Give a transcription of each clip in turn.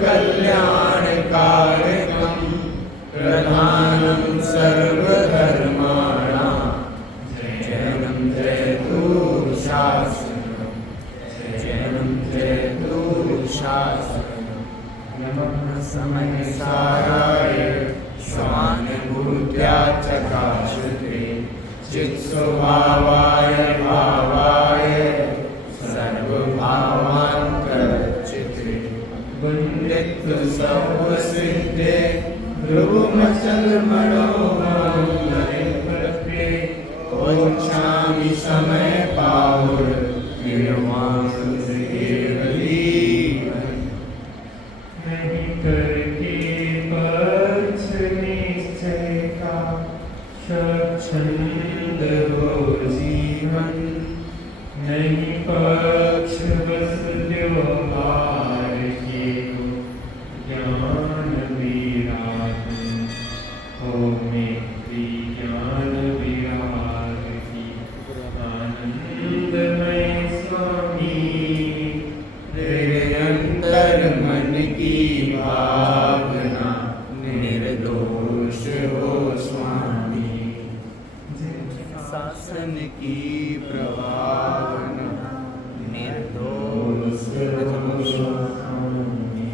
कल्याणकारकं प्रधानं सर्वधर्माणां जयनं जयतु शासनं जयनं जयतु शासनं नमः समयसाराय स्वानुभूत्या चकाशते चित्स्वभावाय भावाय सर्वभावान्तरचिते वन्दित सर्वसिद्धे ध्रुवमचलमणोहरे प्रत्ये वक्ष्यामि समयपाहुर निर्वाणुर्गेवलीवन् नहीं करके पक्ष निश्चय का स्वच्छंद हो जीवन नहीं पक्ष बस व्यवहार के हो ज्ञान विराग हो मेरी ज्ञान विराग की आनंदमय स्वामी निरंतर मन की भावना निर्दोष हो स्वामी शासन की प्रभावना निर्दोष हो स्वामी।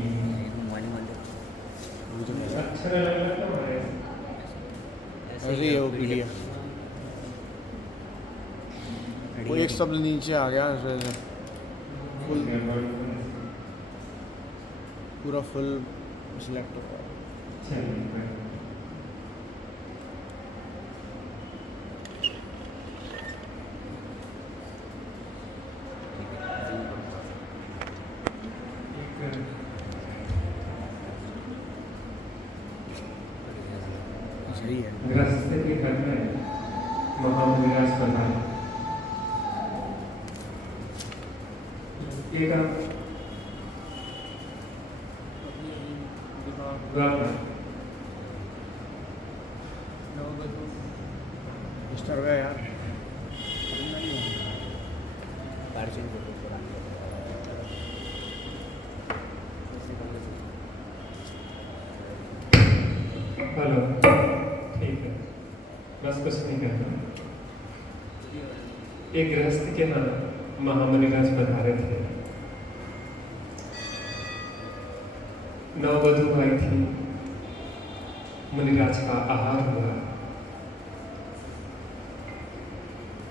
अच्छा लगा ऐसे ही है वो पीडीएफ। वो एक शब्द नीचे आ गया इस वजह से फुल पूरा फुल सिलेक्ट हो गया। सही है। गृहस्थ के घर में महाविलास करना एक स्टार गया यार। हेलो ठीक है बस कुछ नहीं करना। एक गृहस्थ के नाम महामुनिराज पधारे थे। नववधु आई थी। मुनिराज का आहार हुआ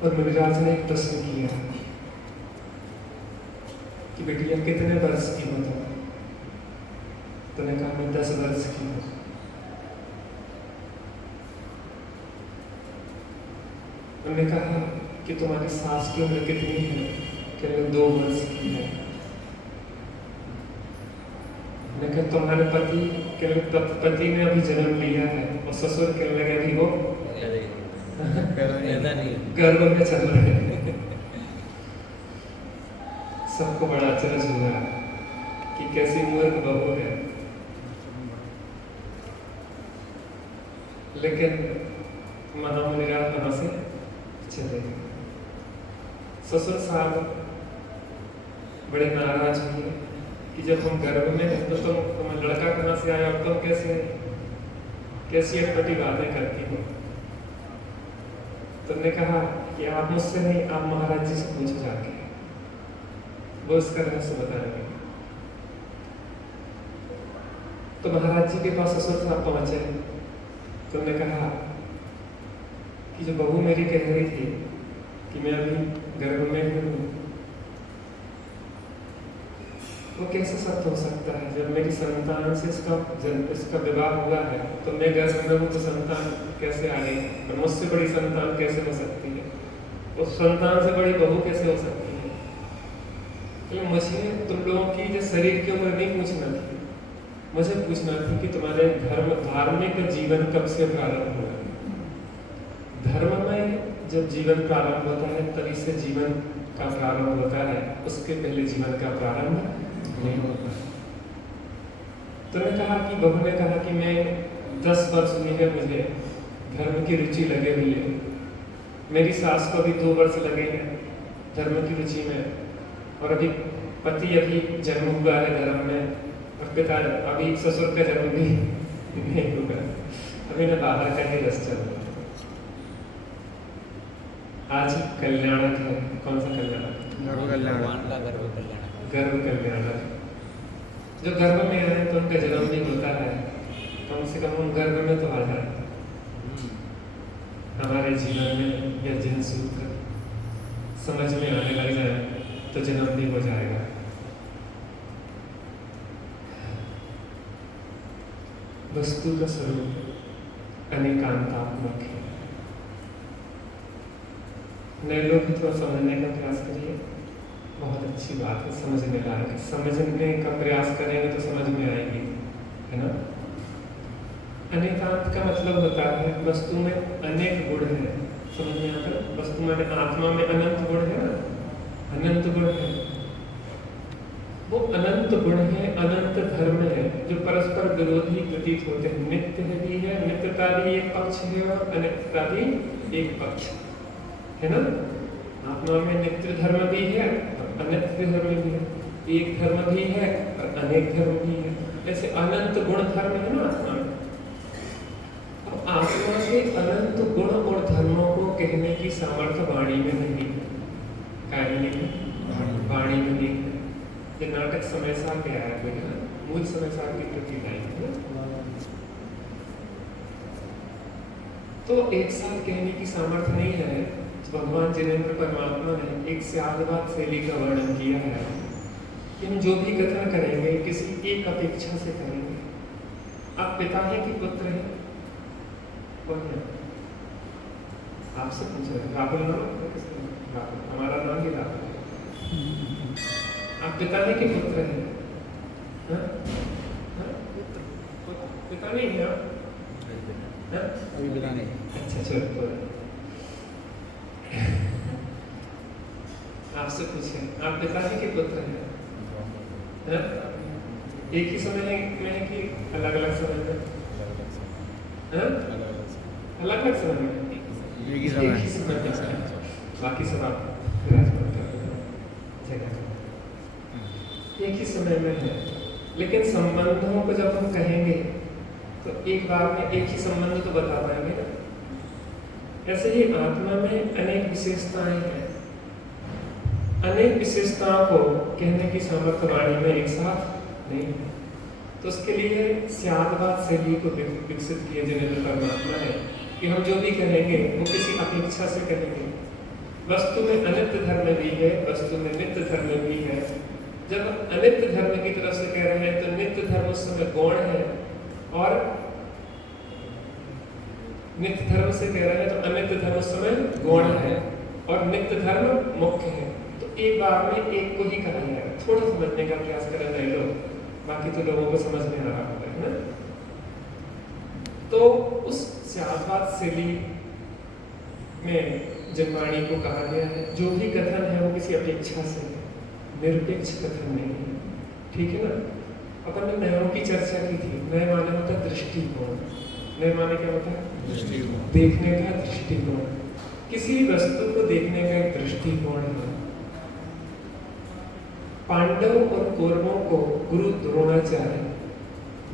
और मुनिराज ने एक प्रश्न किया कि बेटिया कितने वर्ष की हो तुम? तूने कहा मैं 10 वर्ष की हूँ। उन्होंने कहा कि तुम्हारी सास की उम्र कितनी है? कहने 2 वर्ष की है। मैंने कहा तुम्हारे पति पति ने अभी जन्म लिया है और ससुर कहने लगे अभी वो गर्भ में चल रहे हैं। सबको बड़ा अचरज हुआ कि कैसी मूर्ख बहू है। लेकिन महामुनिराज वहां से चले गए। ससुर साहब बड़े नाराज हुए कि जब हम गर्भ में हैं तो तुम लड़का कहाँ से आया और तुम कैसी अटपटी बातें करती हो। तुमने कहा कि आप मुझसे नहीं आप महाराज जी से पूछो जाके, वो इसका रहस्य बताएंगे। तो महाराज जी के पास ससुर साहब पहुंचे। तुमने कहा कि जो बहू मेरी कह रही थी कि मैं अभी गर्भ में हूँ वो कैसे सत्य हो सकता है? जब मेरी संतान से इसका विवाह हुआ है तो मैं गर्भ में हूँ तो संतान कैसे आ गई और मुझसे बड़ी संतान कैसे हो सकती है? उस संतान से बड़ी बहू कैसे हो सकती है? तो मुझे तुम लोगों की जो शरीर की उम्र नहीं पूछना थी, मुझे पूछना थी कि तुम्हारे धार्मिक जीवन कब से प्रारंभ हुआ। धर्म में जब जीवन प्रारंभ होता है तभी से जीवन का प्रारंभ होता है, उसके पहले जीवन का प्रारंभ नहीं होता। तुमने कहा कि बहू ने कहा कि मैं 10 वर्ष हुई है, मुझे धर्म की रुचि लगे हुई है। मेरी सास को भी 2 वर्ष लगे हैं धर्म की रुचि में, और अभी पति अभी जन्म हुआ है धर्म में, और पिता अभी ससुर का जन्म भी नहीं हुआ, अभी न बाहर का ही रस चल रहा है। आज कल्याणक है, कौन सा कल्याणक? गर्भ कल्याण। भगवान का गर्भ कल्याण। गर्भ कल्याणक। जो गर्भ में आए तो उनका जन्म भी होता है, कम से कम हम गर्भ में तो आ जाए, हमारे जीवन में यह जिन सूत्र समझ में आने लग जाए तो जन्म भी हो जाएगा। वस्तु का स्वरूप अनेकांतात्मक है। नए लोग थोड़ा समझने का प्रयास करिए, बहुत अच्छी बात है, समझने लायक। समझने का प्रयास करेंगे तो समझ में आएगी, है ना। अनेकांत का मतलब होता है वस्तु में अनेक गुण है। समझ में आता है? वस्तु में आत्मा में अनंत गुण है ना, अनंत गुण है। वो अनंत गुण है, अनंत धर्म है जो परस्पर विरोधी प्रतीत होते हैं। नित्य भी है, नित्यता भी एक पक्ष है और अनित्यता भी एक पक्ष है ना। आत्मा में नित्य धर्म भी है और अनित्य धर्म भी है, एक धर्म भी है और अनेक धर्म भी है। ऐसे अनंत गुण धर्म है ना आत्मा में। अब आत्मा के अनंत गुण और धर्मों को कहने की सामर्थ्य वाणी में नहीं है। कहानी में वाणी में नहीं है। ये नाटक समय सार के आया हुआ है, मूल समय सार की प्रति लाई है। तो एक साथ कहने की सामर्थ्य नहीं है। भगवान जिनेंद्र परमात्मा ने एक स्यादवाद शैली का वर्णन किया है कि हम जो भी कथन करेंगे किसी एक अपेक्षा से करेंगे। आप पिता हैं कि पुत्र हैं? कौन है? आपसे पूछ रहे हैं। राहुल नाम है? राहुल, हमारा नाम ही राहुल है। आप पिता हैं कि पुत्र हैं? हाँ? हाँ? पिता नहीं है आप? हाँ? अभी पिता नहीं। अच्छा चलो, आपसे पूछें, आप पिता हैं कि पुत्र हैं? हाँ? एक ही समय में है कि अलग अलग समय में? हाँ? अलग अलग समय में? एक ही समय में। बाकी सब आप विराजमान कर रहे हैं जगह। एक ही समय में है, लेकिन संबंधों को जब हम कहेंगे तो एक बार में एक ही संबंध तो बता पाएंगे ना। ऐसे ही आत्मा में अनेक विशेषताएं हैं। अनेक विशेषताओं को कहने की सामर्थ्य वाणी में एक साथ नहीं है। तो उसके लिए स्यादवाद शैली को विकसित किए जिनेंद्र परमात्मा ने कि हम जो भी कहेंगे वो किसी अपेक्षा से कहेंगे। वस्तु में अनित्य धर्म भी है, वस्तु में नित्य धर्म भी है। जब अनित्य धर्म की तरफ से कह रहे हैं तो नित्य धर्म उस समय गौण है, और नित्य धर्म से कह रहे हैं तो अनित्य धर्म उस समय गौण है, और नित्य धर्म मुख्य है। तो एक बार में एक को ही कहा जाएगा। थोड़ा समझने का प्रयास करें नए लोग, बाकी तो लोगों को समझ में आ रहा होगा, है ना। तो उस स्यादवाद शैली में जनवाणी को कहा गया है जो भी कथन है वो किसी अपेक्षा से, निरपेक्ष कथन नहीं है, ठीक है ना। अपन ने नयों की चर्चा की थी। नए माने होता है दृष्टिकोण। नए माने क्या होता है? दृष्टिकोण। देखने का दृष्टिकोण। किसी वस्तु को देखने का एक दृष्टिकोण है। पांडव और कौरवों को गुरु द्रोणाचार्य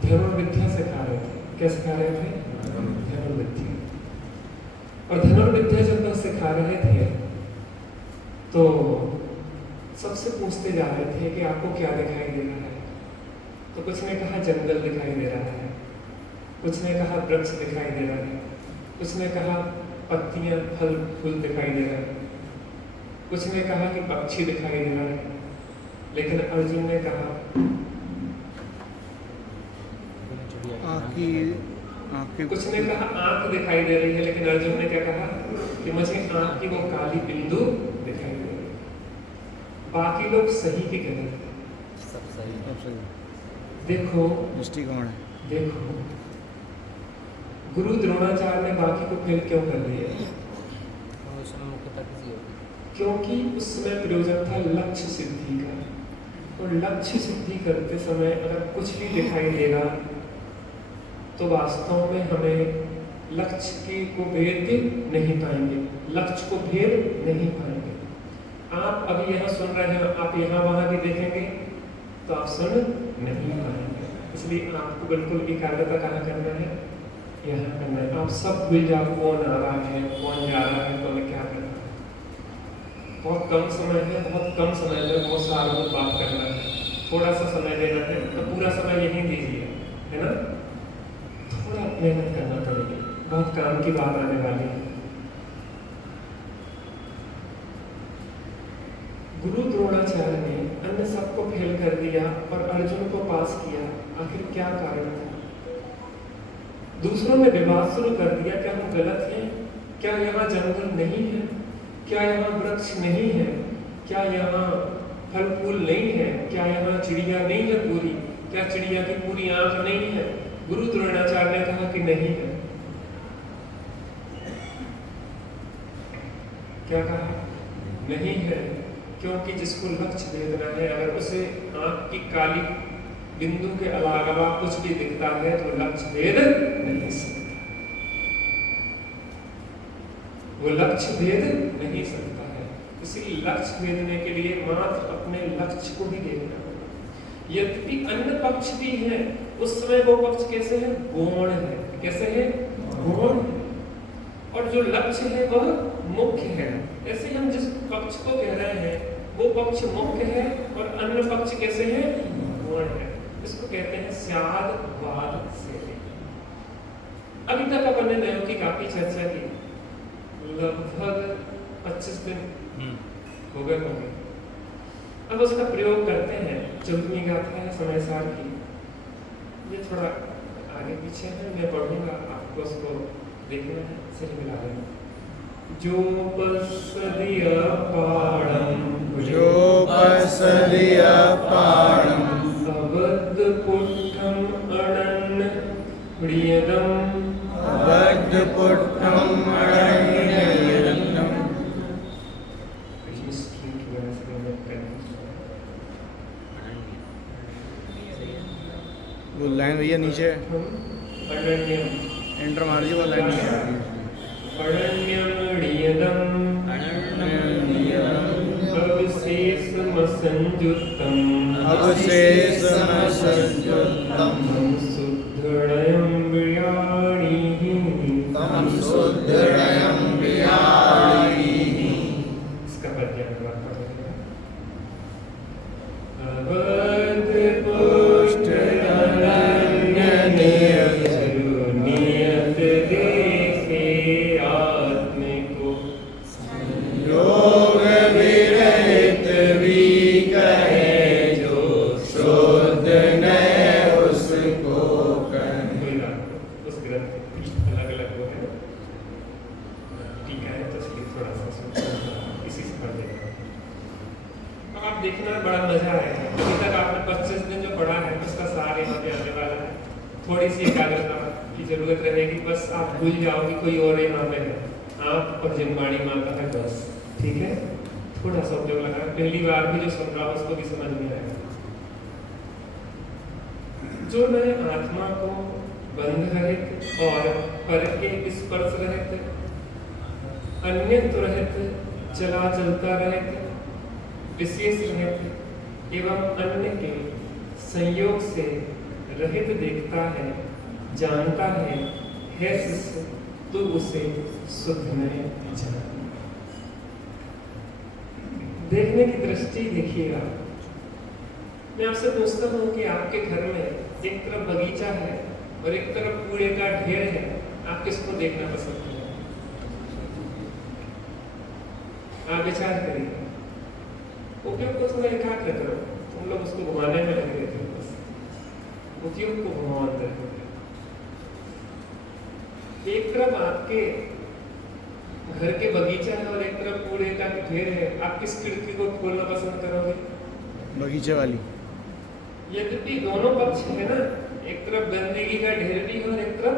धनुर्विद्या सिखा रहे थे। क्या सिखा रहे थे? धनुर्विद्या। और धनुर्विद्या जब वह सिखा रहे थे तो सबसे पूछते जा रहे थे कि आपको क्या दिखाई दे रहा है। तो कुछ ने कहा जंगल दिखाई दे रहा है, कुछ ने कहा वृक्ष दिखाई दे रहा है, कुछ ने कहा पत्तियां फल फूल दिखाई दे रहा है, कुछ ने कहा कि पक्षी दिखाई दे रहा है। लेकिन अर्जुन ने कहा कुछ ने कहा आंख दिखाई दे रही है, लेकिन अर्जुन ने क्या कहा कि मुझे आंख की वो काली बिंदु दिखाई दे रही है। बाकी लोग सही के गलत है। सब सही। देखो दृष्टिकोण। देखो गुरु द्रोणाचार्य ने बाकी को फेल क्यों कर दिया? उसमें मुख्यता किसी होगी, क्योंकि उस समय प्रयोजन था लक्ष्य सिद्धि का। और लक्ष्य सिद्धि करते समय अगर कुछ भी दिखाई देगा तो वास्तव में हमें लक्ष्य की को भेद नहीं पाएंगे, लक्ष्य को भेद नहीं पाएंगे। आप अभी यहाँ सुन रहे हैं, आप यहाँ वहाँ भी देखेंगे तो आप सुन नहीं पाएंगे। इसलिए आपको बिल्कुल एकाग्रता कहाँ करना है, यहाँ करना है। आप सब भूल जाओ कौन आ रहा है, कौन जा रहा है, कौन क्या कर रहा है। बहुत कम समय है, बहुत कम समय में बहुत सारा बात करना है, थोड़ा सा समय देना है, तो पूरा समय यहीं दीजिए, है ना। थोड़ा मेहनत करना पड़ेगी, बहुत काम की बात आने वाली है। गुरु द्रोणाचार्य ने अन्य सबको फेल कर दिया और अर्जुन को पास किया, आखिर क्या कारण था। दूसरों में विवाद शुरू कर दिया, क्या हम गलत हैं, क्या यहाँ जंगल नहीं है, क्या यहाँ वृक्ष नहीं है, क्या यहाँ फल फूल नहीं है, क्या यहाँ चिड़िया नहीं है पूरी, क्या चिड़िया की पूरी आंख नहीं है। गुरु द्रोणाचार्य ने कहा कि नहीं है। क्या कहा, नहीं है, क्योंकि जिसको लक्ष्य भेदना है, अगर उसे आंख की काली बिंदु के अलावा कुछ भी दिखता है तो लक्ष्य भेद नहीं सकता, वो लक्ष्य भेद नहीं सकता है। इसलिए लक्ष्य भेदने के लिए मात्र अपने लक्ष्य को ही देखना होगा। यद्यपि अन्य पक्ष भी है, उस समय वो पक्ष कैसे है, गौण है। कैसे है, गौण है। और जो लक्ष्य है वह मुख्य है। ऐसे हम जिस पक्ष को कह रहे हैं वो पक्ष मुख्य है और अन्य पक्ष कैसे है, गौण है। इसको कहते हैं स्याद वाद से। अभी तक अपन ने नयों की काफी चर्चा की, लगभग 25 दिन हो गए होंगे। अब उसका प्रयोग करते हैं। 14वीं गाथा है समय सार की, ये थोड़ा आगे पीछे है, मैं पढ़ूंगा, आपको उसको देखना है, सिर मिला लेना। जो पसदिया पाणम अवध पुट्ठम अनन्य प्रियदम वो लाइन भैया नीचे अनन्यम एंटर मार दीजिए, वो लाइन नीचे आ रही है। अवशेषमसंयुक्तं सुदृढं व्याणीः। इसका पद्य देखना बड़ा मजा आएगा। अभी तक आपने 25 दिन जो पढ़ा है उसका सार यहाँ पे आने वाला है। थोड़ी सी एकाग्रता की जरूरत रहेगी, बस आप भूल जाओ कि कोई और यहाँ पे है, आप और जिनवाणी माता है, बस ठीक है। थोड़ा सा उपयोग लगा, पहली बार भी जो सुन रहा हो उसको भी समझ में आएगा। जो नए आत्मा को बंध रहित और पर के स्पर्श रहित, अन्यत्र रहित, चला चलता रहित, विशेष रहित एवं अन्य के संयोग से रहित देखता है, जानता है शिष्य, तो उसे शुद्ध में जान। देखने की दृष्टि देखिएगा। मैं आपसे पूछता हूँ कि आपके घर में एक तरफ बगीचा है और एक तरफ कूड़े का ढेर है, आप किसको देखना पसंद करेंगे? आप विचार करिए। उपयोग को थोड़ा एकाग्र करो, तुम लोग उसको घुमाने में लगे रहते हो, बस उपयोग को घुमाओ अंदर। एक तरफ आपके घर के बगीचा है और एक तरफ कूड़े का ढेर है, आप किस खिड़की को खोलना पसंद करोगे? बगीचे वाली। यद्यपि दोनों पक्ष है ना, एक तरफ गंदगी का ढेर भी है और एक तरफ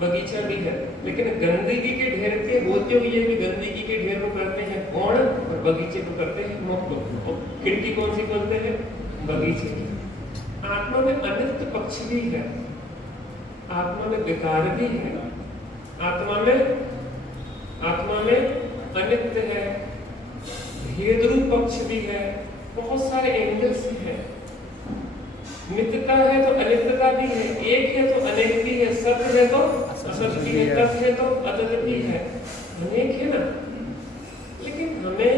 बगीचा भी है, लेकिन गंदगी के ढेर के होते हुए भी गंदगी के ढेर को करते हैं गौण और बगीचे को करते हैं मुक्त। खिड़की कौन सी खोलते हैं? बगीचे की। आत्मा में अनित्य पक्ष भी है, आत्मा में विकार भी है, आत्मा में अनित्य है, भेदरूप पक्ष भी है, बहुत सारे एंगल्स हैं। नित्यता है तो अनित्यता भी तत् है तो असत भी है, तत् है तो अतत भी है, अनेक है ना। लेकिन हमें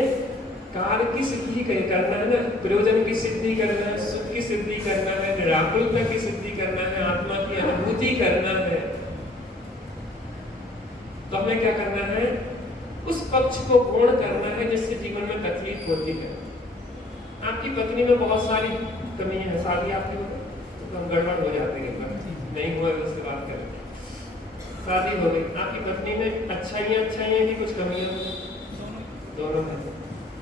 कार्य की सिद्धि करना है ना, प्रयोजन की सिद्धि करना है, सुख की सिद्धि करना है, निराकुलता की सिद्धि करना है, आत्मा की अनुभूति करना है, तो हमें क्या करना है? उस पक्ष को पूर्ण करना है जिससे जीवन में तकलीफ होती है। आपकी पत्नी में बहुत सारी कमी है, शादी आपकी तो गड़बड़ हो जाती है, नहीं हुआ उससे बात करें। शादी हो गई, आपकी पत्नी में अच्छाइयाँ की कुछ कमियां दोनों है।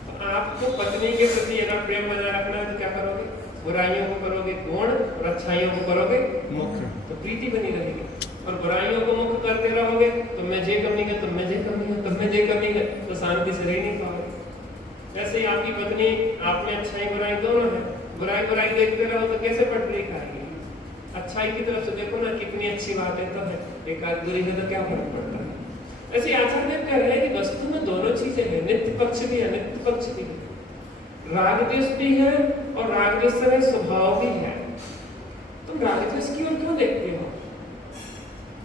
तो आपको पत्नी के प्रति अगर प्रेम बनाए रखना है तो क्या करोगे? बुराइयों को करोगे पूर्ण और अच्छाइयों को करोगे मुख्य, तो प्रीति बनी रहेगी। और बुराइयों को मुक्त करते रहोगे तो मैं जे कमी है, तुम में जे कमी है, तुम में जे कमी है, तो शांति से रह नहीं पाओगे। ऐसे ही आपकी पत्नी आप में अच्छाई बुराई दोनों है, बुराई देखते रहो तो कैसे पटरी खाएगी? अच्छाई की तरफ से देखो ना, कितनी अच्छी बातें तो है, एक आध बुरी है तो क्या फर्क पड़ता है। ऐसे आचार्य कह रहे हैं कि वस्तु में दोनों चीजें हैं, नित्य पक्ष भी है, नित्य पक्ष भी है, राग द्वेष भी है और राग द्वेष से स्वभाव भी है। तुम राग द्वेष की ओर क्यों देखते हो?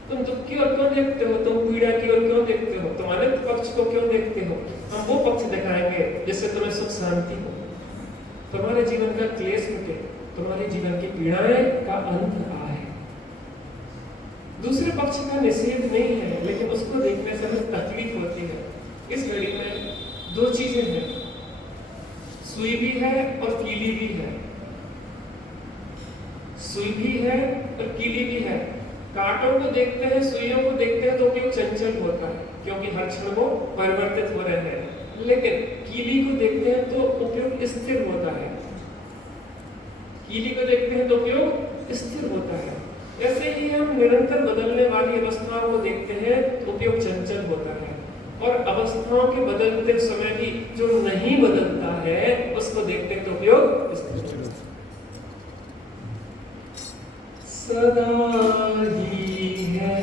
तुम दुख की ओर क्यों देखते हो? तुम पीड़ा की ओर क्यों देखते हो? तुम अनित्य पक्ष को क्यों देखते हो? हम वो पक्ष दिखाएंगे जिससे तुम्हें सुख शांति हो, तुम्हारे जीवन का क्लेश मिटे, तुम्हारे जीवन की पीड़ाएं का अंत आए। दूसरे पक्ष का निषेध नहीं है, लेकिन उसको देखने से हमें तकलीफ होती है। इस घड़ी में दो चीजें हैं, सुई भी है और कीली भी है। सुई भी है और कीली भी है। कांटों को देखते हैं, सुइयों को देखते हैं तो उपयोग चंचल होता है क्योंकि हर क्षण वो परिवर्तित हो रहे हैं, लेकिन कीली को देखते हैं तो उपयोग स्थिर होता है। कीली को देखते हैं तो उपयोग स्थिर होता है। ऐसे ही हम निरंतर बदलने वाली अवस्थाओं को देखते हैं तो उपयोग चंचल होता है, और अवस्थाओं के बदलते समय भी जो नहीं बदलता है उसको देखते हैं तो उपयोग स्थिर होता है। सदा ही है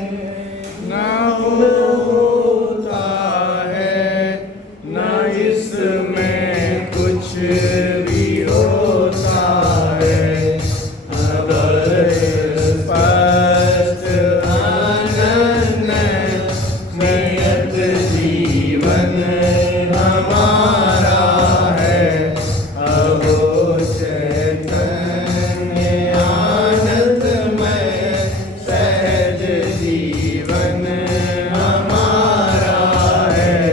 ना होता है, ना इसमें कुछ भी होता है। स्पष्ट अनन्य नियत जीवन हमारा है, अहो चैतन्य आनंदमय सहज जीवन हमारा है।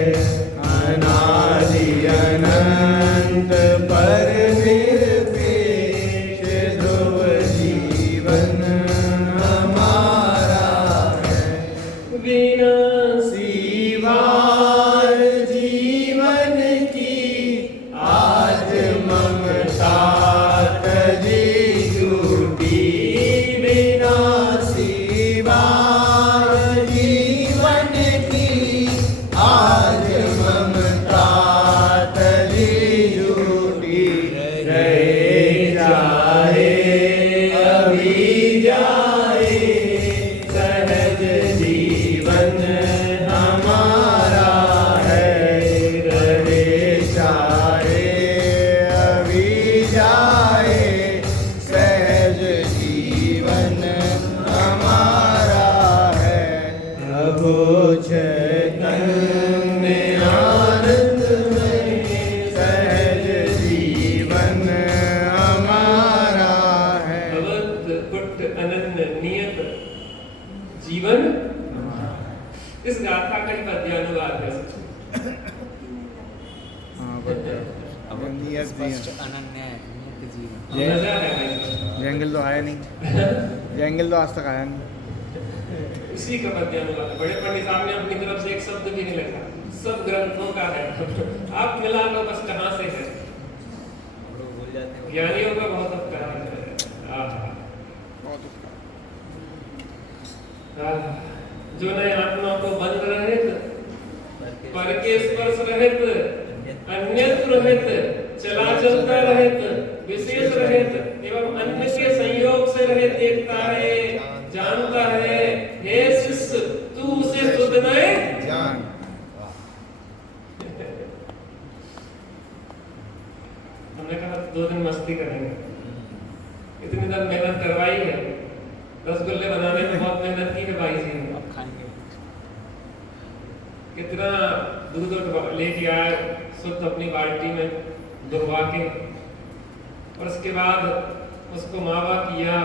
अनादि अनंत पर निरपेक्ष ध्रुव जीवन हमारा है। विनाशी वार जीवन की आज ममता तजी छूटी। विनाशी वार जीवन की आज ममता तजी छूटी। रहे जाए अभी जाए सहज जीवन हमारा है। रहे जाए अभी जाए सहज जीवन हमारा है। अहो चैतन्य आनंद में सहज जीवन हमारा है। अवध पुट अनन्य नियत जीवन। इस गाथा का ही पद्यानुवाद है। अब नियत स्पष्ट अनन्य नियत जीवन। मजा है भाई। जंगल तो आया नहीं, जंगल तो आज तक आया नहीं। इसी का पद्यानुवाद है। बड़े पंडित साहब ने अपनी तरफ से एक शब्द भी नहीं लिखा, सब ग्रंथों का है। आप मिला लो बस कहाँ से है। हम लोग भूल जाते हैं। ज्ञानियों का बहुत उपकार है। जो नए आत्मा को बंद रहित, पर के स्पर्श रहित, अन्यत्र रहित, चला चलता रहित, विशेष रहित एवं अन्य के संयोग से रहित देखता है, जानता है। हे शिष्य, तू उसे सुध नहीं जान। हमने कहा 2 दिन मस्ती करेंगे, इतनी देर मेहनत करवाई है, रसगुल्ले बनाने में बहुत मेहनत की है भाई कितना दूध लेके आए शुद्ध अपनी बाल्टी में दुहवा के, और उसके बाद उसको मावा किया,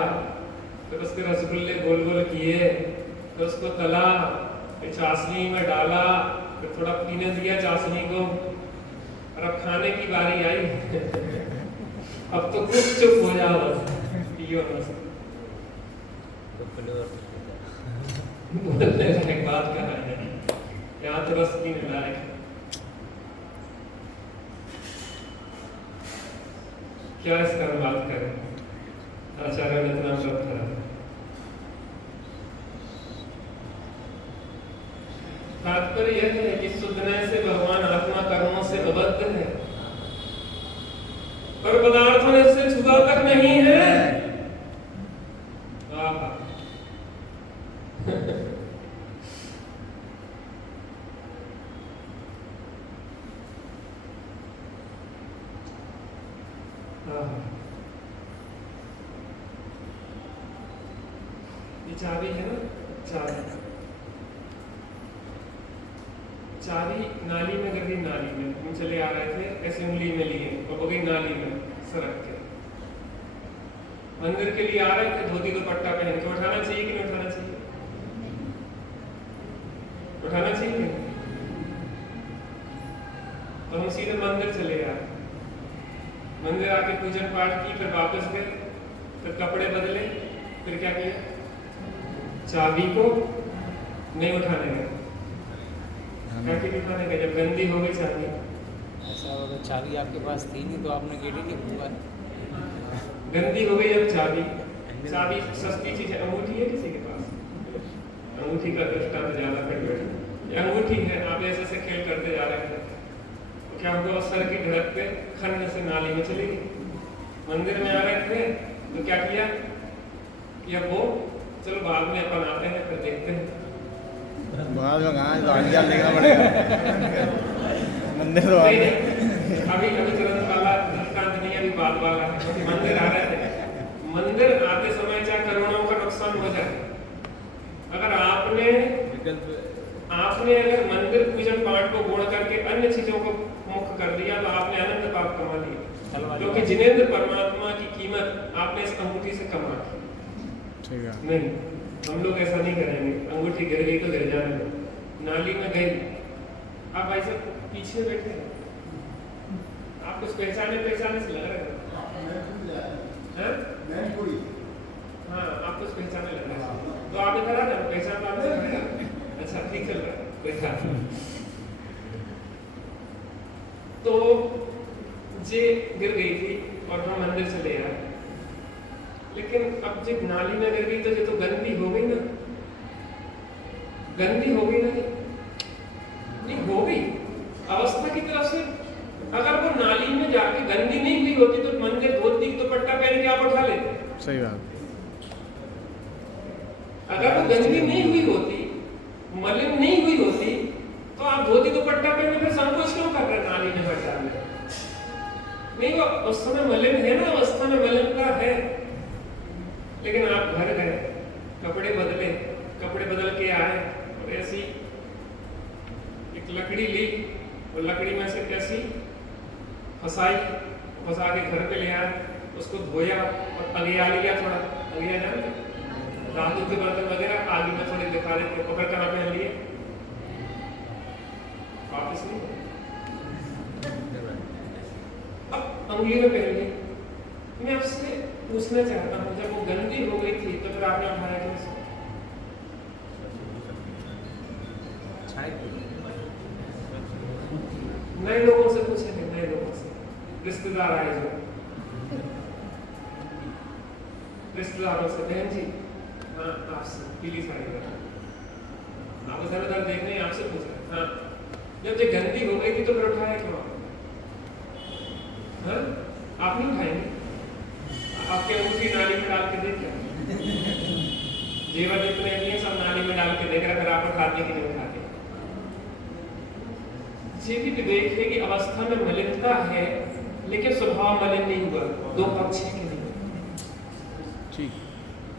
फिर उसके रसगुल्ले गोल गोल किए, फिर उसको तला, फिर चाशनी में डाला, फिर थोड़ा पीने दिया चाशनी को, और अब खाने की बारी आई। अब तो कुछ चुप हो जाओ, बस पियो बस। तो फ्लेवर बोलने लायक बात कहाँ है, यहाँ तो बस पीने लायक है। क्या इसका हम बात करें, आचार्य ने इतना व्रत करा। तात्पर्य यह है कि सुधने से भगवान आत्मा कर्मों से अबद्ध है, पर पदार्थों ने इससे छुआ तक नहीं है। ये चाबी है ना, चाबी नाली में गिर गई, नाली में हम चले आ रहे थे, ऐसे उंगली में लिए और हो गई नाली में सरक के। मंदिर के लिए आ रहे थे, धोती दुपट्टा पहन के, उठाना चाहिए कि नहीं उठाना चाहिए? उठाना चाहिए। तो हम सीधे मंदिर चले आए, मंदिर आके पूजन पाठ की, फिर वापस गए, फिर कपड़े बदले, फिर क्या किया? चाबी को नहीं उठाने गए। क्या उठाने गए? जब गंदी हो गई चाबी। ऐसा होगा, चाबी आपके पास थी नहीं तो आपने गेट ही नहीं खोला। गंदी हो गई अब चाबी। चाबी सस्ती चीज है। अंगूठी है किसी के पास? अंगूठी का दृष्टांत ज्यादा कर बैठे। अंगूठी है, आप ऐसे से खेल करते जा रहे थे, तो क्या हुआ? सर की धड़क पे खन्ने से नाली में चली गई। मंदिर में आ रहे थे तो क्या किया कि अब वो चलो बाद में अपन आते हैं, फिर देखते हैं। मंदिर अभी तुरंत वाला दृष्टांत नहीं, अभी बाद वाला है। मंदिर आ रहे थे, मंदिर आते समय चाहे करोड़ों का नुकसान हो जाए, अगर आपने अगर मंदिर पूजन पाठ को गुण करके अन्य चीजों को मुक्त कर दिया तो आपने अनंत पाप कमा लिया, क्योंकि जिनेंद्र परमात्मा की कीमत आपने इस अंगूठी से कमा की। नहीं, हम लोग ऐसा नहीं करेंगे। अंगूठी गिर गई तो गिर जाने दो, नाली में गई। आप भाई साहब पीछे बैठे हैं, आप कुछ पहचाने से लग रहे हैं। हाँ, आप कुछ पहचाने लग रहे हैं, तो आप इधर आ जाओ, पहचान आप। अच्छा, ठीक चल रहा है, बैठा। तो जे गिर गई थी और हम मंदिर चले आए, लेकिन अब जब नाली में गिर गई तो ये तो गंदी हो गई ना, गंदी हो गई ना, नहीं हो गई अवस्था की तरफ से। अगर वो नाली में जाके गंदी नहीं हुई होती तो मंदिर धोती दुपट्टा पहन के आप उठा लेते। सही बात। अगर वो गंदी नहीं हुई होती, मलिन नहीं हुई होती, तो आप धोती दुपट्टा पहन फिर संकोच क्यों कर रहे नाली में बैठ जाने? नहीं, वो उस समय मलिन है ना, अवस्था में मलिनता है। लेकिन आप घर गए, कपड़े बदले, कपड़े बदल के आए और ऐसी एक लकड़ी ली और लकड़ी में से कैसी फंसा के घर पे ले आए, उसको धोया और अगिया लिया, थोड़ा अगिया जानते, धातु के बर्तन वगैरह आगे में थोड़े दिखा देते, पकड़ कर पहन लिए, वापिस नहीं। अब अंगुली में पहन ली। मैं आपसे पूछना चाहता हूँ, जब वो गंदी हो गई थी तो फिर आपने उठाया कैसे? नए लोगों से पूछेंगे, नए लोगों से, रिश्तेदार आए जो, रिश्तेदारों से, बहन जी हाँ आपसे पीली साड़ी आप इधर उधर देख रहे हैं, आपसे पूछ रहे हैं। हाँ, जब ये गंदी हो गई थी तो फिर उठाया क्यों? हाँ, आप नहीं उठाएंगे? आपके अंगूठी नाली में डाल के देखिए, जेवर जितने दिए सब नाली में डाल के देख रहे, फिर आप उठाते कि नहीं उठाते? ये भी विवेक है कि अवस्था में मलिनता है, लेकिन स्वभाव मलिन नहीं हुआ। दो पक्ष है कि नहीं?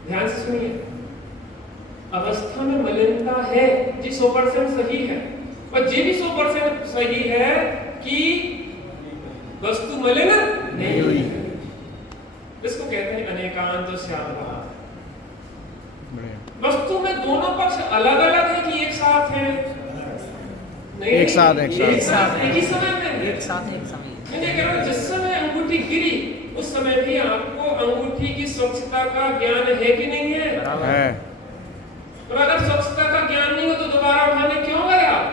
ध्यान से सुनिए, अवस्था में मलिनता है जी, 100% सही है, और ये भी 100% सही है कि वस्तु मलिन नहीं हुई। इसको कहते हैं अनेकांत श्यामला। वस्तु में दोनों पक्ष अलग अलग है कि एक साथ है? नहीं, एक साथ एक ही समय में, एक साथ एक समय। मैं कह रहा हूं जिस समय अंगूठी गिरी उस समय भी आपको अंगूठी की स्वच्छता का ज्ञान है कि नहीं है? है। और अगर स्वच्छता का ज्ञान नहीं हो तो दोबारा उठाने क्यों गए आप?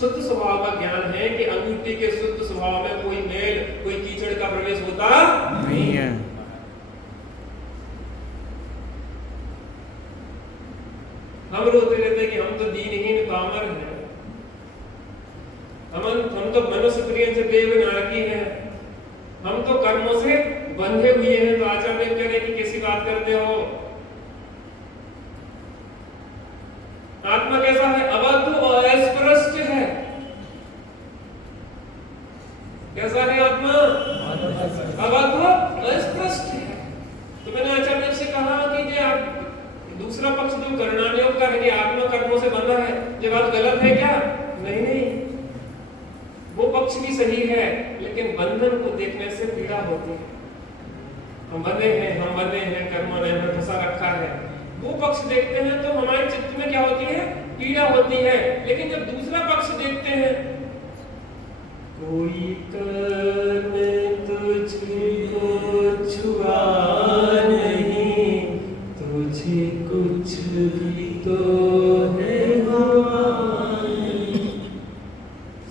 शुद्ध स्वभाव का ज्ञान है कि अंगूठी के शुद्ध स्वभाव में कोई मेल, कोई कीचड़ का प्रवेश होता नहीं है। हम रोते रहते कि हम तो दीनहीन पामर हैं, हम तो मनुष्य प्रिय से देवनागी हैं, हम तो कर्मों से बंधे हुए हैं। तो आचार्य देव कह रहे कि कैसी बात करते हो? आत्मा कैसा है? अबद्ध और अस्पृष्ट है। कैसा है आत्मा? अबद्ध अस्पृष्ट है। तो मैंने आचार्य देव से कहा कि ये आप दूसरा पक्ष जो कर्णानुयोग का है कि आत्मा कर्मों से बंधा है, ये बात गलत है क्या? नहीं, वो पक्ष भी सही है, लेकिन बंधन को देखने से पीड़ा होती है। हम बंधे हैं, कर्मों ने हमें फंसा रखा है। वो पक्ष देखते हैं तो हमारे चित्त में क्या होती है? पीड़ा होती है। लेकिन जब दूसरा पक्ष देखते हैं, कोई कर्म तुझको छुआ नहीं, तुझे कुछ भी तो है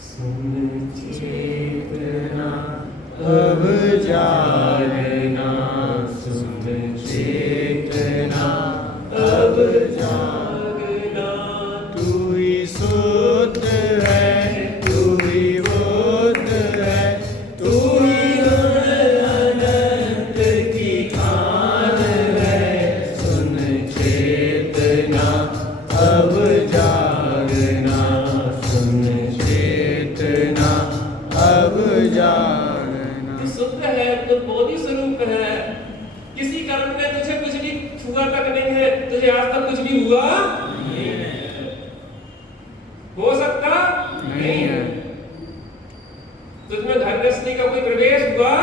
सुन चेतना अब जागना, सुन चेतना अब जागना। तू ही शुद्ध है, तू ही बुद्ध है, तू ही अनंत की खान है। सुन चेतना अब जागना, सुन चेतना अब जागना। शुद्ध है तो बोधि स्वरूप है। किसी कर्म में तुझे कुछ भी छुआ तक नहीं है, तुझे आज तक कुछ भी हुआ नहीं है, हो सकता नहीं है। तुझमें घर गृहस्थी का कोई प्रवेश हुआ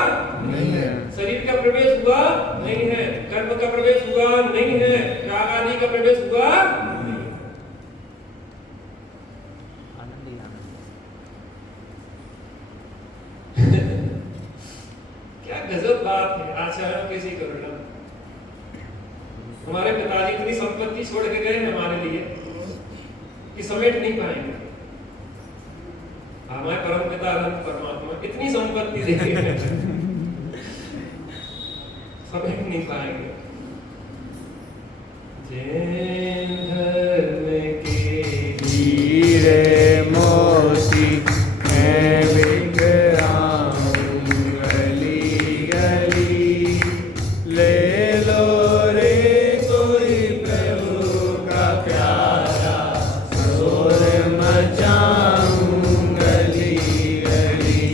नहीं है, शरीर का प्रवेश हुआ नहीं है, कर्म का प्रवेश हुआ नहीं है, राग आदि का प्रवेश हुआ नहीं है। क्या गजब बात है आचार्यों की जी करुणा। हमारे पिताजी इतनी संपत्ति छोड़ के गए हमारे लिए कि समेट नहीं पाएंगे। हमारे परम पिता अनंत परमात्मा इतनी संपत्ति देंगे समेट नहीं पाएंगे। जैन धर्म के हीरे मोती हैं बिखराऊं गली गली, ले लो रे कोई प्रभु का प्यारा, शोर मचाऊं गली गली,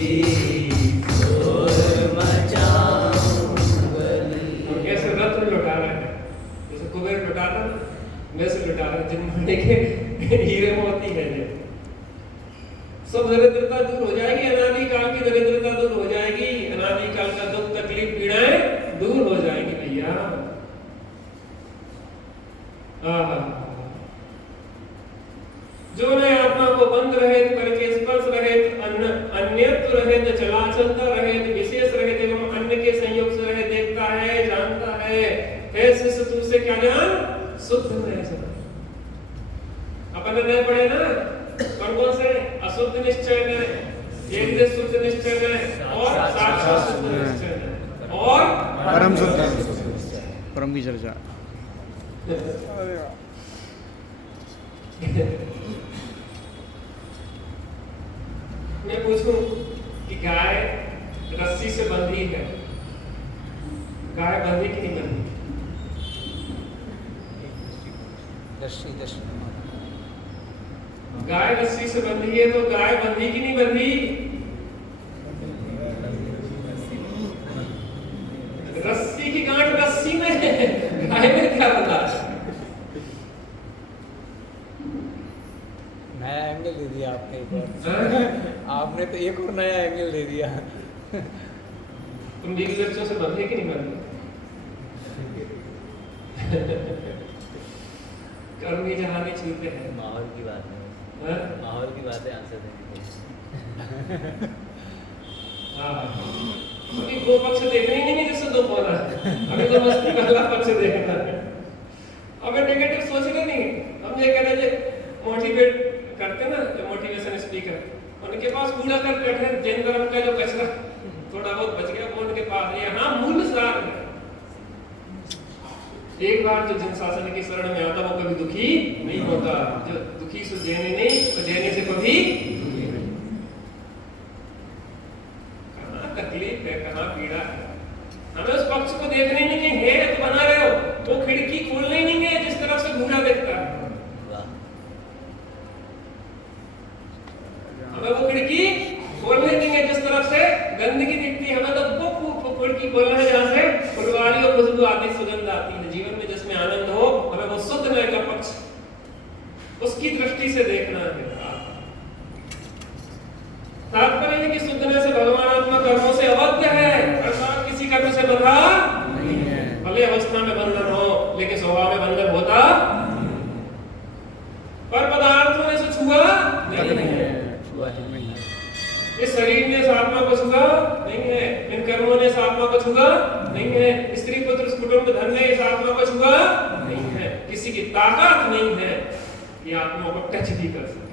शोर मचाऊं गली। कैसे रत्न लुटा रहे हैं, जैसे कुबेर लुटाता वैसे लुटा रहे हैं। जिनमें देखे हीरे मोती है, ये सब दरिद्रता दूर हो जाएगी, अनादि काल की दरिद्रता दूर हो जाएगी, अनादि काल का दुख तकलीफ पीड़ाएं दूर हो जाएगी भैया। जो न आत्मा को बंद रहित करके स्पर्श रहित, अन्यत्व रहित, चला चलता रहित, विशेष रहित एवं अन्य के संयोग से रहित देखता है, जानता है, ऐसे से तुझसे क्या जान? शुद्ध नहीं सका। अपन ने पढ़े ना कौन से? अशुद्ध निश्चय में, एक शुद्ध निश्चय में, और साक्षात शुद्ध निश्चय में, और परम शुद्ध, परम की चर्चा। मैं पूछूं कि गाय रस्सी से बंधी है, गाय बंधी कि नहीं बंधी? गाय रस्सी से बंधी है तो गाय बंधी कि नहीं बंधी? रस्सी की गांठ रस्सी में है, गाय में क्या बंधा? दे दिया आपने एक और। आपने तो एक और नया एंगल दे दिया। तुम बीवी बच्चों से बंधे कि नहीं बंधे? कर्म ही जहाँ भी छूते हैं। माहौल की बात है, हाँ? माहौल की बात है, आंसर देने के। हाँ, अभी वो पक्ष देखने ही नहीं है जिससे दुख हो रहा है। अभी तो मस्ती वाला पक्ष देखना है। अबे नेगेटिव सोचना नहीं। हम ये कहते हैं मोटिवेट करते ना, जो मोटिवेशन स्पीकर, उनके पास कूड़ा करकट है, जैन धर्म का जो कचरा थोड़ा बहुत बच गया वो उनके पास है। यहाँ मूल सार है। एक बार जो जिन शासन की शरण में आता वो कभी दुखी नहीं होता। जो दुखी से जेने नहीं, तो जेने से कभी कहाँ तकलीफ है, कहाँ पीड़ा है। हमें उस पक्ष को देखने नहीं कि है तो बना रहे हो, वो खिड़की खोलना ही नहीं है जिस तरफ से घूरा दिखता है। हमें वो खिड़की खोलने नहीं है जिस तरफ से गंदगी दिखती है। हमें तो वो खिड़की खोलना है जहाँ से फुलवारी और खुशबू आती, सुगंध आती है। जीवन में जिसमें आनंद हो, हमें वो शुद्ध नए का पक्ष उसकी दृष्टि से देखना है। तात्पर्य है कि शुद्ध नए से भगवानात्मक कर्मों से अवध्य है, अर्थात किसी कर्म से बंधा नहीं है। भले अवस्था में बंधन हो, लेकिन स्वभाव में बंधन होता पर पदार्थों ने से छुआ नहीं है। इस शरीर ने इस आत्मा को छुआ नहीं है, इन कर्मों ने इस आत्मा को छुआ नहीं है, स्त्री पुत्र कुटुंब धन ने इस आत्मा को छुआ नहीं है। किसी की ताकत नहीं है कि आत्मा को टच भी कर सके।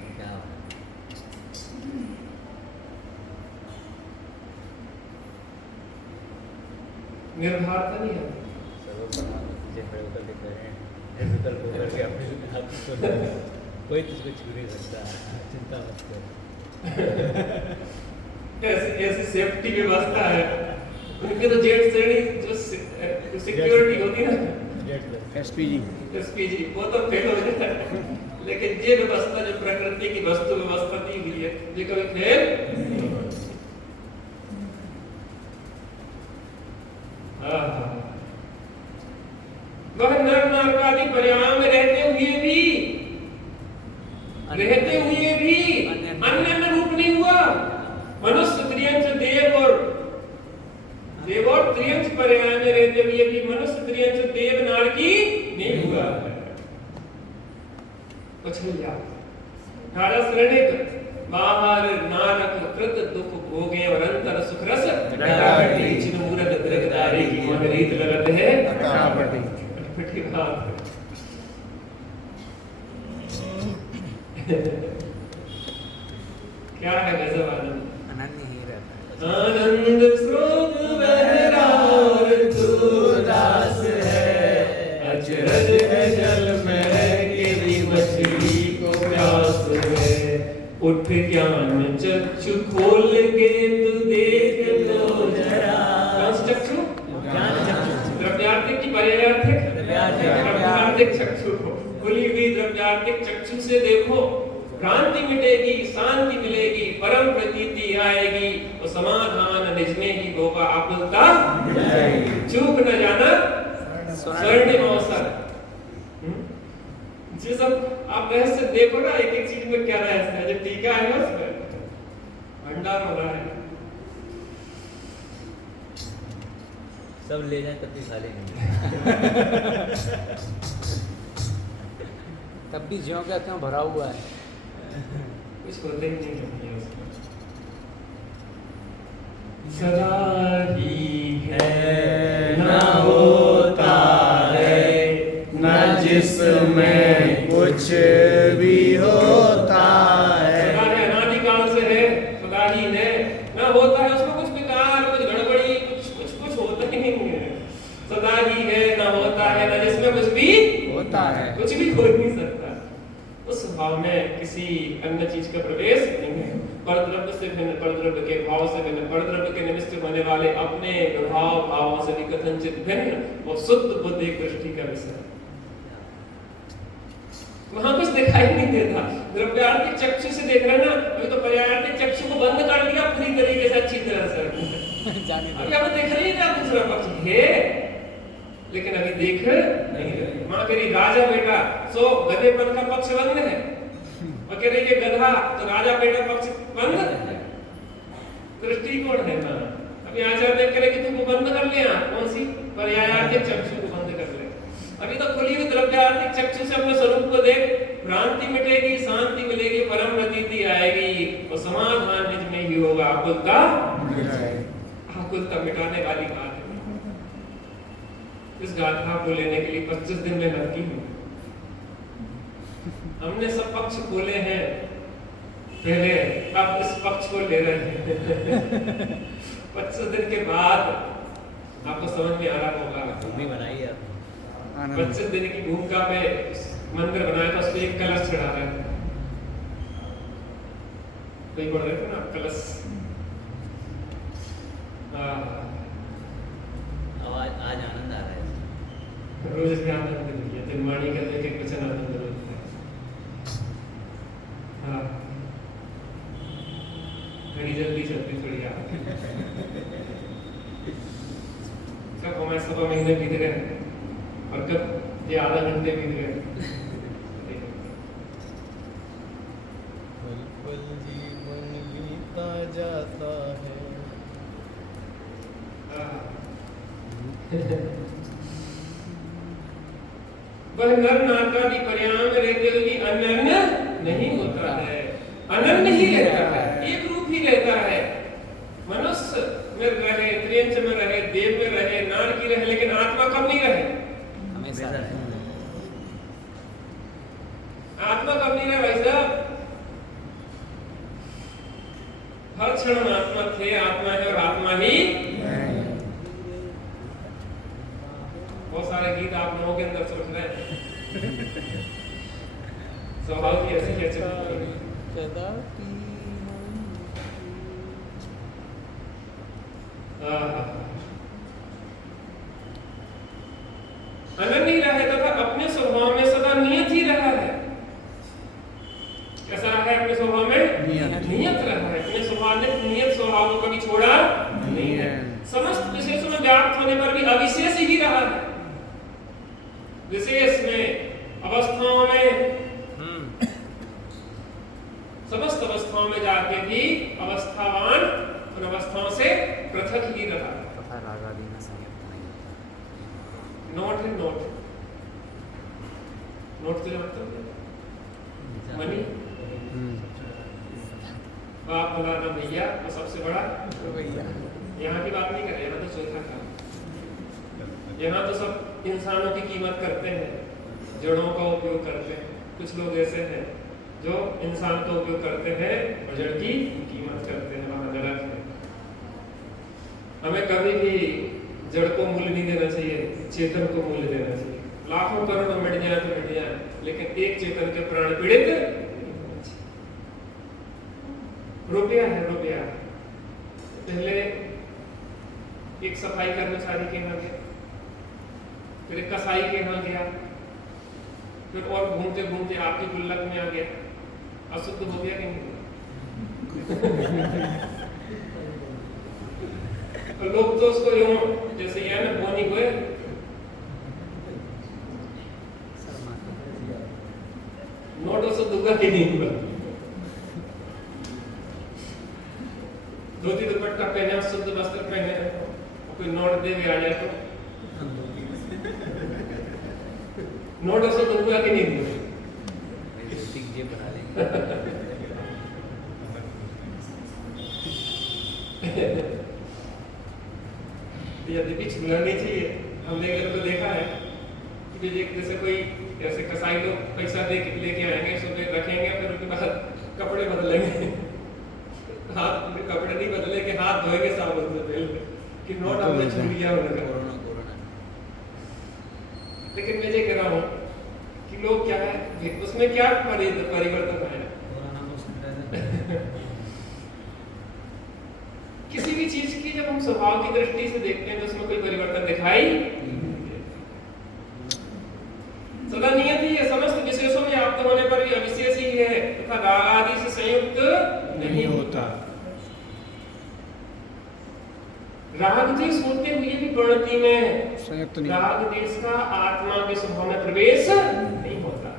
निर्भरता नहीं है। कोई तुझको छू नहीं सकता, चिंता मत कर। ऐसी सेफ्टी व्यवस्था है उनके। तो जेट श्रेणी जो सिक्योरिटी होती है ना, एसपीजी, वो तो फेल हो जाता है। लेकिन ये व्यवस्था जो प्रकृति की वस्तु व्यवस्था दी हुई है, ये कभी फेल नहीं होती। वह नर नारकादि पर्याय में रहते हुए भी अन्य में रूप नहीं हुआ। मनुष्य त्रियंश देव और त्रियंश पर्याय में रहते हुए भी मनुष्य त्रियंश देव नारकी नहीं हुआ है। राजा श्रेणिक बाहर नारक कृत दुख भोगे और अंतर सुख रस चिन्ह मूरत दृगदारी की मन रीत लगत है अटपटी बात। क्या है गजब आनंद, अनन्य ही रहता है। आनंद स्रोत बह रहा और तू दास है, अचरज है जल में कि भी मछली को प्यास है। उठ ज्ञान चक्षु खोल के तू देख लो जरा। कौन सा चक्षु? द्रव्यार्थिक की पर्यायार्थिक? द्रव्यार्थिक चक्षु को खुली हुई द्रव्यार्थिक चक्षु से देखो, भ्रांति मिटेगी, शांति मिलेगी, परम प्रतीति आएगी, तो समाधान निजमेगी, होगा आकुलता चूक न जाना स्वर्णिम अवसर। जी सब आप रहस्य देखो ना, एक एक चीज में क्या रहस्य है। जो टीका है ना उसमें भंडार हो रहा है। सब ले जाए तब भी खाली नहीं। तब भी ज्यों का त्यों भरा हुआ है। कुछ होते ही नहीं है उसमें। सदा ही है ना होता है, ना जिसमें कुछ भी होता है। सदा है, अनादिकाल से है, सदा ही है, ना होता है उसमें कुछ विकार, कुछ गड़बड़ी, कुछ होता ही नहीं है। सदा ही है, ना होता है, ना जिसमें कुछ भी होता है, कुछ भी हो नहीं सकता। उस भाव में किसी अन्य चीज का प्रवेश नहीं है। परद्रव्य से भिन्न, परद्रव्य के भाव से भिन्न, परद्रव्य के निमित्त होने वाले अपने भाव भावों से भी कथनचित भिन्न और शुद्ध बुद्ध एक दृष्टि का विषय। वहां कुछ दिखाई नहीं देता। द्रव्यार्थिक चक्षु से देख रहे ना, अभी तो पर्यायार्थिक चक्षु को बंद कर दिया पूरी तरीके से, अच्छी तरह से। अभी हमें देख नहीं रहा दूसरा पक्ष है, लेकिन अभी देख नहीं रहे। मां कह रही राजा बेटा सो गधेपन का पक्ष बंद है। और कह रहे ये गधा, तो राजा बेटा पक्ष बंद, दृष्टिकोण है ना। अभी आचार्य कह रहे कि तुमको बंद कर ले, कौन सी पर्यायार्थिक चक्षु को बंद कर ले। अभी तो खुली हुई द्रव्यार्थिक चक्षु से अपने स्वरूप को देख, भ्रांति मिटेगी, शांति मिलेगी, परम प्रतीति आएगी और समाधान निज में ही होगा। आकुलता मिटाने वाली बात है। इस गाथा को लेने के लिए 25 दिन में लगी हूँ। हमने सब पक्ष खोले हैं पहले, अब इस पक्ष को ले रहे हैं। 25 दिन के बाद आपको समझ में आ रहा होगा। भूमि बनाई है 25 दिन की भूमिका में मंदिर बनाया था, उसमें एक कलश चढ़ा रहे थे, कोई बोल रहे थे ना कलश। आज आनंद आ रहा है। रोज इसमें आनंद मिली है, दिनवाणी का देख एक वचन आनंद मिलता है। हाँ, घड़ी जल्दी चलती थोड़ी यार। कब हमारे 1.25 महीने बीत गए और कब ये आधा घंटे बीत गए। पल पल जीवन बीता जाता है। वह नर नारकादि पर्याय में रहते हुए भी अनन्य नहीं होता है, अनन्य ही रहता है, एक रूप ही रहता है। मनुष्य में रहे, त्रियंच में रहे, देव में रहे, नार की रहे, लेकिन आत्मा कब नहीं रहे? हमेशा रहे। आत्मा कब नहीं रहे भाई साहब? हर क्षण आत्मा थे, आत्मा है और आत्मा ही। बहुत सारे गीत आप लोगों के अंदर सोच रहे हैं। स्वभाव की ऐसी कैसे अनन्य ही रहे तथा अपने स्वभाव में सदा नियत ही रहा है। कैसा रहा है? अपने स्वभाव में नियत रहा है। अपने स्वभाव ने नियत स्वभाव को कभी छोड़ा नहीं है। समस्त विशेषों में व्याप्त होने पर भी अविशेष ही रहा है। विशेष में, अवस्थाओं में, समस्त अवस्थाओं में जाके भी अवस्थावान उन अवस्थाओं से पृथक ही रहा। नोट है, नोट नोट तो जानते हो, मनी, बाप फलाना भैया और सबसे बड़ा भैया। यहाँ की बात नहीं कर रहे, यहाँ तो चौथा काम। यहाँ तो सब इंसानों की कीमत करते हैं, जड़ों का उपयोग करते हैं। कुछ लोग ऐसे हैं जो इंसान का उपयोग करते हैं और जड़ की कीमत करते हैं, वहाँ गलत है। हमें कभी भी जड़ को मूल्य नहीं देना चाहिए, चेतन को मूल्य देना चाहिए। लाखों करोड़ों मिट जाए तो मिट जाए, लेकिन एक चेतन के प्राण पीड़ित। रुपया है, रुपया। पहले एक सफाई कर्मचारी के यहाँ गया, फिर एक कसाई के यहाँ गया, फिर और घूमते घूमते आपकी गुल्लक में आ गया। अशुद्ध हो गया कि नहीं? और लोग तो उसको यूं जैसे ये ना बोनी हुए, नोट उसको दुर्गा के नहीं हुआ। धोती दुपट्टा पहने, शुद्ध वस्त्र पहने, और कोई नोट दे आ जाए तो नोट उसको दुर्गा के नहीं हुआ। बना लेंगे। यदि भी छूना नहीं चाहिए। हमने घर को देखा है कि जैसे कोई ऐसे कसाई लोग पैसा दे लेके आएंगे, सुबह रखेंगे, फिर उसके बाद कपड़े बदलेंगे। हाथ कपड़े नहीं बदले के हाथ धोएंगे साबुन से पहले कि नोट हमने छू लिया होगा। लेकिन मैं ये कह रहा हूँ कि लोग क्या है, उसमें क्या परिवर्तन आया? किसी भी चीज की जब हम स्वभाव की दृष्टि से देखते हैं तो उसमें कोई परिवर्तन दिखाई सदा नियत ही है। समस्त विशेषों में व्याप्त होने पर भी अविशेष ही है तथा राग आदि से संयुक्त नहीं होता। राग देश होते हुए भी प्रणति में संयुक्त नहीं, राग देश का आत्मा के स्वभाव में प्रवेश नहीं होता।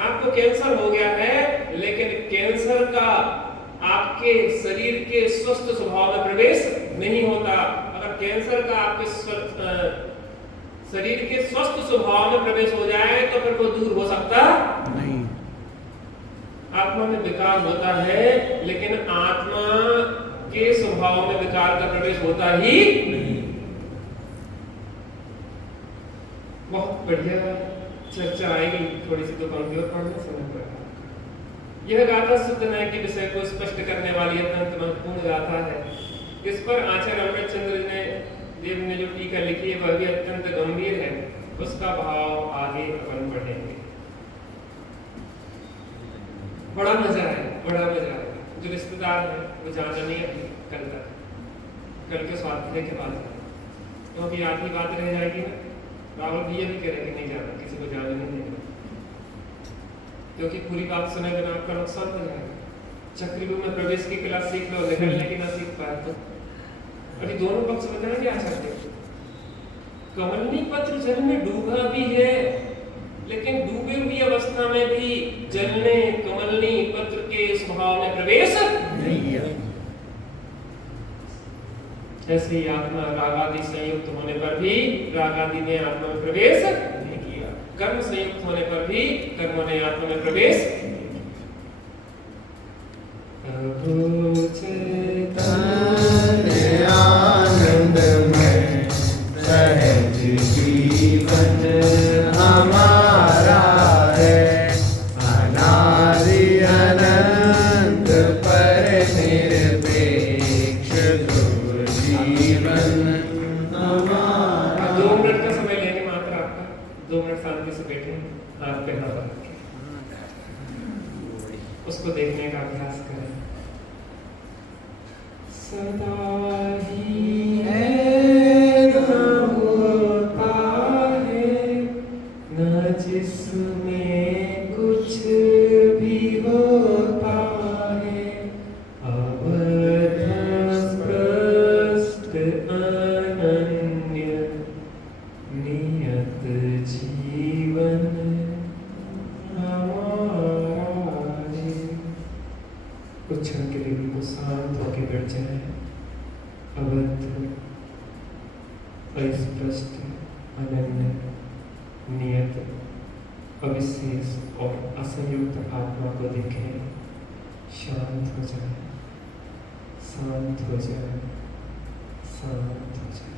आपको कैंसर हो गया है, लेकिन कैंसर का आपके शरीर के स्वस्थ स्वभाव में प्रवेश नहीं होता। अगर कैंसर का आपके शरीर के स्वस्थ स्वभाव में प्रवेश हो जाए तो फिर वो दूर हो सकता नहीं। आत्मा में विकार होता है, लेकिन आत्मा के स्वभाव में विकार का प्रवेश होता ही नहीं। बहुत बढ़िया चर्चा आएगी, थोड़ी सी तो पंक्ति और पढ़ने समझ पड़ेगा। यह गाथा शुद्ध न्याय के विषय को स्पष्ट करने वाली अत्यंत महत्वपूर्ण गाथा है। इस पर आचार्य अमृतचंद्र देव ने जो टीका लिखी है वह भी अत्यंत गंभीर है। उसका भाव आगे अपन पढ़ेंगे। बड़ा मजा आएगा। जो रिश्तेदार है वो जाना नहीं है कल तक, कल के स्वाध्याय के बाद, क्योंकि आधी बात रह जाएगी ना। राहुल भैया भी कह रहे कि नहीं जाना, किसी को जाने नहीं देना, क्योंकि पूरी बात सुने बिना आपका नुकसान हो जाएगा। चक्रव्यूह में प्रवेश की कला सीख लो, निकलने की ना सीख पाए तो अभी दोनों पक्ष बताना क्या चाहते हो। कमलनी पत्र जल में डूबा भी है, लेकिन डूबे हुई अवस्था में भी जल ने कमलनी पत्र के स्वभाव में प्रवेश नहीं किया। ऐसे ही आत्मा रागादि संयुक्त होने पर भी रागादि ने आत्मा में प्रवेश नहीं किया। कर्म संयुक्त होने पर भी कर्म ने आत्मा में प्रवेश आनंद में सहज जीवन हमारा है, अनादि अनंत पर निरपेक्ष जीवन हमारा। 2 मिनट का समय लेंगे मात्र आपका। 2 मिनट शांति से बैठे, हाथ पे हाथ रख के उसको देखने का अभ्यास करें। सदा ही है ना होता है, न जिसमें कुछ भी होता है, अवध स्पष्ट अनन्य नियत जीवन हमारा है। कुछ क्षण के लिए बिल्कुल शांत होकर बैठ जाए। अवध अस्पष्ट अनन्य नियत अविशेष और असंयुक्त आत्मा को देखें। शांत हो जाए, शांत हो जाए, शांत हो जाए।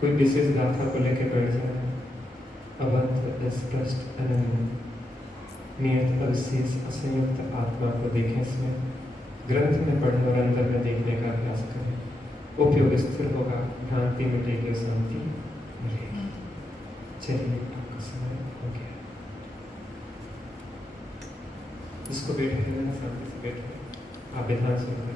कोई विशेष गाथा को लेकर बैठ जाए। अवध स्पष्ट अनन्य नियत अविशेष असंयुक्त आत्मा को देखें। इसमें ग्रंथ में पढ़े और अंदर में देखने का अभ्यास करें। उपयोग स्थिर होगा, भ्रांति मिटेगी, शांति मिलेगी। चलिए, आपका समय हो गया। जिसको बैठे रहना शांति से बैठे, आप विधान सुन कर